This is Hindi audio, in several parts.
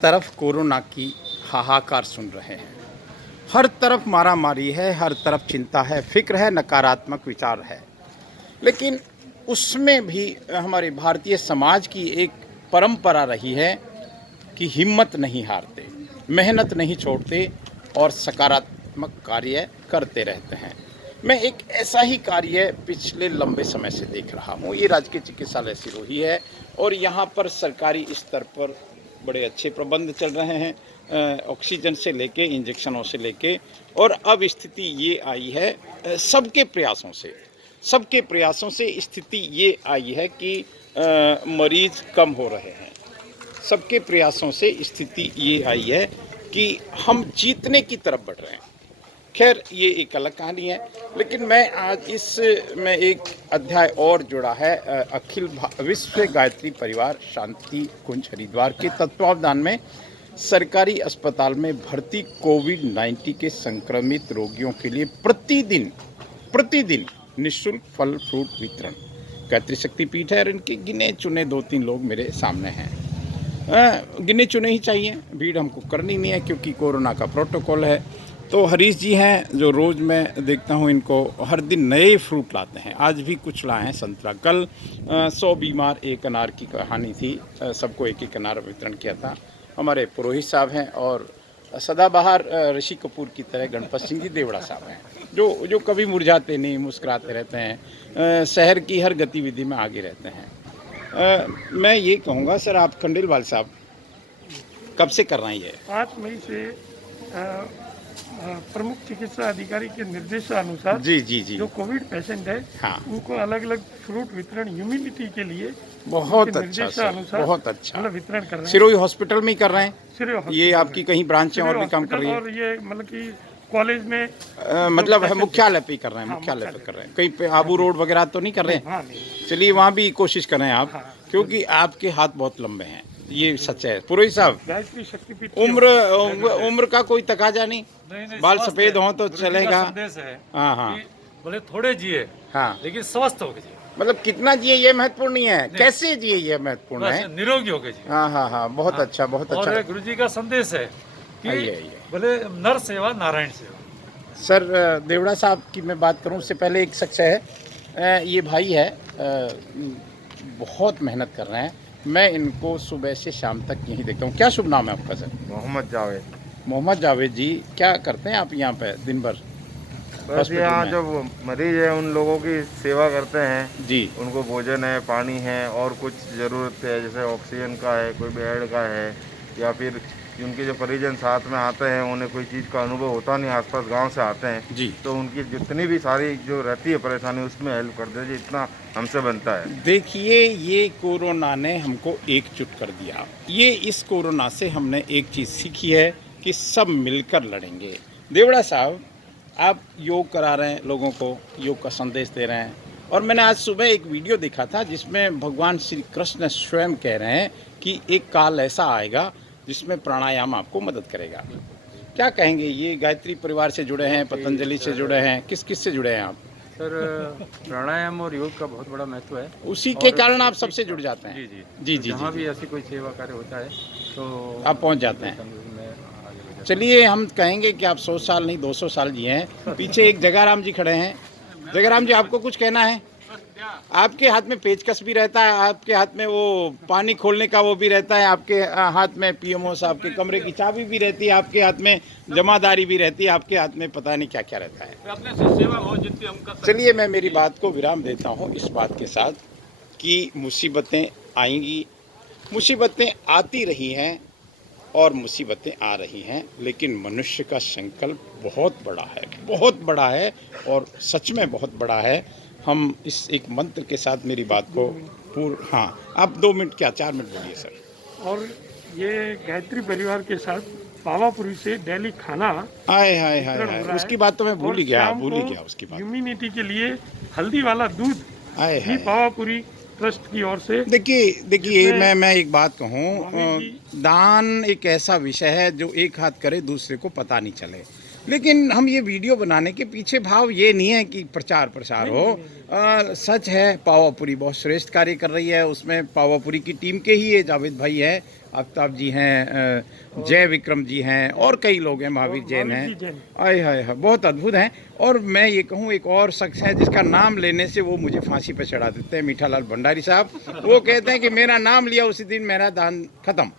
तरफ कोरोना की हाहाकार सुन रहे हैं। हर तरफ मारामारी है, हर तरफ चिंता है, फ़िक्र है, नकारात्मक विचार है। लेकिन उसमें भी हमारे भारतीय समाज की एक परंपरा रही है कि हिम्मत नहीं हारते, मेहनत नहीं छोड़ते और सकारात्मक कार्य करते रहते हैं। मैं एक ऐसा ही कार्य पिछले लंबे समय से देख रहा हूँ। ये राजकीय चिकित्सालय सिरोही है और यहाँ पर सरकारी स्तर पर बड़े अच्छे प्रबंध चल रहे हैं, ऑक्सीजन से लेके इंजेक्शनों से लेके। और अब स्थिति ये आई है, सबके प्रयासों से स्थिति ये आई है कि मरीज कम हो रहे हैं। सबके प्रयासों से स्थिति ये आई है कि हम जीतने की तरफ बढ़ रहे हैं। खैर ये एक अलग कहानी है, लेकिन मैं आज इसमें एक अध्याय और जुड़ा है। अखिल विश्व गायत्री परिवार शांति कुंज हरिद्वार के तत्वावधान में सरकारी अस्पताल में भर्ती कोविड-19 के संक्रमित रोगियों के लिए प्रतिदिन निःशुल्क फल फ्रूट वितरण। गायत्री शक्तिपीठ है और इनके गिने चुने 2-3 लोग मेरे सामने हैं। गिने चुने ही चाहिए, भीड़ हमको करनी नहीं है क्योंकि कोरोना का प्रोटोकॉल है। तो हरीश जी हैं जो रोज़ मैं देखता हूँ, इनको हर दिन नए फ्रूट लाते हैं। आज भी कुछ लाए हैं संतरा। कल 100 बीमार एक अनार की कहानी थी, सबको एक एक अनार वितरण किया था। हमारे पुरोहित साहब हैं और सदाबहार ऋषि कपूर की तरह गणपत सिंह जी देवड़ा साहब हैं, जो कभी मुरझाते नहीं, मुस्कुराते रहते हैं, शहर की हर गतिविधि में आगे रहते हैं। मैं ये कहूँगा सर, आप खंडेलवाल साहब कब से कर रहे हैं ये? 5 मई से प्रमुख चिकित्सा अधिकारी के निर्देशानुसार जी जो कोविड पेशेंट है, हाँ, उनको अलग अलग फ्रूट वितरण ह्यूमिनिटी के लिए बहुत अच्छा सर, बहुत अच्छा। मतलब वितरण कर रहे हैं। सिरोही हॉस्पिटल में ही कर रहे हैं? सिरोही ये आपकी कहीं ब्रांचें और भी काम कर रही है? और ये मतलब कि कॉलेज में मतलब है मुख्यालय पे ही कर रहे हैं? मुख्यालय पे कर रहे हैं, कहीं पे आबू रोड वगैरह तो नहीं कर रहे हैं? हाँ, नहीं। चलिए वहाँ भी कोशिश करें आप, हाँ, क्योंकि आपके हाथ बहुत लंबे हैं, ये सच है। पुरोहित साहब, गायत्री शक्तिपीठ उम्र का कोई तकाजा नहीं, बाल स्वस्थ सफेद है। हों तो गुरु जी चलेगा। का संदेश है हाँ, कि भले थोड़े जिए, हाँ, लेकिन स्वस्थ होके जिए, मतलब कितना जिए ये महत्वपूर्ण नहीं है, कैसे जिए ये महत्वपूर्ण बस है। निरोगी होके जिए। हाँ, बहुत अच्छा, बहुत अच्छा। और गुरु जी का संदेश है कि आइए। भले नर सेवा नारायण सेवा। सर देवड़ा साहब की मैं बात करूं उससे पहले एक शख्स है, ये भाई है, बहुत मेहनत कर रहे हैं। मैं इनको सुबह से शाम तक यहीं देखता हूँ। क्या शुभ नाम है आपका सर? मोहम्मद जावेद। मोहम्मद जावेद जी, क्या करते हैं आप यहाँ पे दिन भर? बस यहाँ जो मरीज है उन लोगों की सेवा करते हैं जी। उनको भोजन है, पानी है और कुछ ज़रूरत है, जैसे ऑक्सीजन का है, कोई बेड का है, या फिर उनके जो परिजन साथ में आते हैं उन्हें कोई चीज़ का अनुभव होता नहीं, आसपास गांव से आते हैं जी। तो उनकी जितनी भी सारी जो रहती है परेशानी उसमें हेल्प करते हैं, इतना हमसे बनता है। देखिए, ये कोरोना ने हमको एकजुट कर दिया। ये इस कोरोना से हमने एक चीज़ सीखी है कि सब मिलकर लड़ेंगे। देवड़ा साहब, आप योग करा रहे हैं लोगों को, योग का संदेश दे रहे हैं, और मैंने आज सुबह एक वीडियो देखा था जिसमें भगवान श्री कृष्ण स्वयं कह रहे हैं कि एक काल ऐसा आएगा जिसमें प्राणायाम आपको मदद करेगा। क्या कहेंगे? ये गायत्री परिवार से जुड़े हैं, पतंजलि से जुड़े हैं, किस से जुड़े हैं आप? सर, प्राणायाम और योग का बहुत बड़ा महत्व है। उसी के कारण आप सबसे जुड़ जाते हैं? जी। जहाँ भी ऐसी कोई सेवा कार्य होता है तो आप पहुँच जाते हैं। मैं आगे बढ़ जाता चलिए, हम कहेंगे कि आप 100 साल नहीं 200 साल जिए हैं। पीछे एक जगाराम जी खड़े हैं। जगाराम जी, आपको कुछ कहना है? आपके हाथ में पेचकस भी रहता है, आपके हाथ में वो पानी खोलने का वो भी रहता है, आपके हाथ में पीएमओ साहब के कमरे की चाबी भी रहती है, आपके हाथ में जमादारी भी रहती है, आपके हाथ में पता नहीं क्या क्या रहता है। चलिए, मैं मेरी बात को विराम देता हूँ इस बात के साथ कि मुसीबतें आएंगी, मुसीबतें आती रही हैं और मुसीबतें आ रही हैं, लेकिन मनुष्य का संकल्प बहुत बड़ा है और सच में बहुत बड़ा है। हम इस एक मंत्र के साथ मेरी बात को हाँ, आप 2 मिनट क्या 4 मिनट बोलिए सर। और ये गायत्री परिवार के साथ पावापुरी से डेली खाना हाय, उसकी बात तो मैं भूल ही गया उसकी बात। ह्यूमिनिटी के लिए हल्दी वाला दूध भी पावापुरी ट्रस्ट की ओर से। देखिए, मैं एक बात कहूँ, दान एक ऐसा विषय है जो एक हाथ करे दूसरे को पता नहीं चले। लेकिन हम ये वीडियो बनाने के पीछे भाव ये नहीं है कि प्रचार प्रसार हो। सच है पावापुरी बहुत श्रेष्ठ कार्य कर रही है, उसमें पावापुरी की टीम के ही ये जावेद भाई हैं, आफ्ताब जी हैं, जय विक्रम जी हैं और कई लोग हैं, महावीर जैन हैं। आय हाय हाय, बहुत अद्भुत हैं। और मैं ये कहूँ एक और शख्स है जिसका नाम लेने से वो मुझे फांसी पर चढ़ा देते हैं, मीठालाल भंडारी साहब। वो कहते हैं कि मेरा नाम लिया उसी दिन मेरा दान खत्म,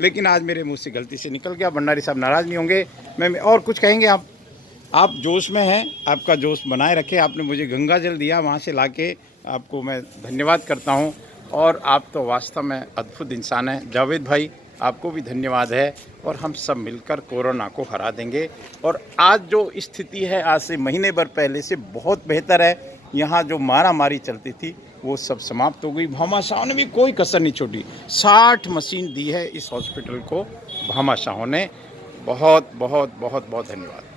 लेकिन आज मेरे मुंह से गलती से निकल गया। भंडारी साहब नाराज़ नहीं होंगे। मैं और कुछ कहेंगे आप जोश में हैं, आपका जोश बनाए रखें। आपने मुझे गंगा जल दिया, वहाँ से लाके आपको मैं धन्यवाद करता हूँ। और आप तो वास्तव में अद्भुत इंसान हैं जावेद भाई, आपको भी धन्यवाद है। और हम सब मिलकर कोरोना को हरा देंगे। और आज जो स्थिति है आज से महीने भर पहले से बहुत बेहतर है। यहाँ जो मारा मारी चलती थी वो सब समाप्त हो गई। भामाशाहों ने भी कोई कसर नहीं छोड़ी। 60 मशीन दी है इस हॉस्पिटल को भामाशाहों ने। बहुत बहुत बहुत बहुत धन्यवाद।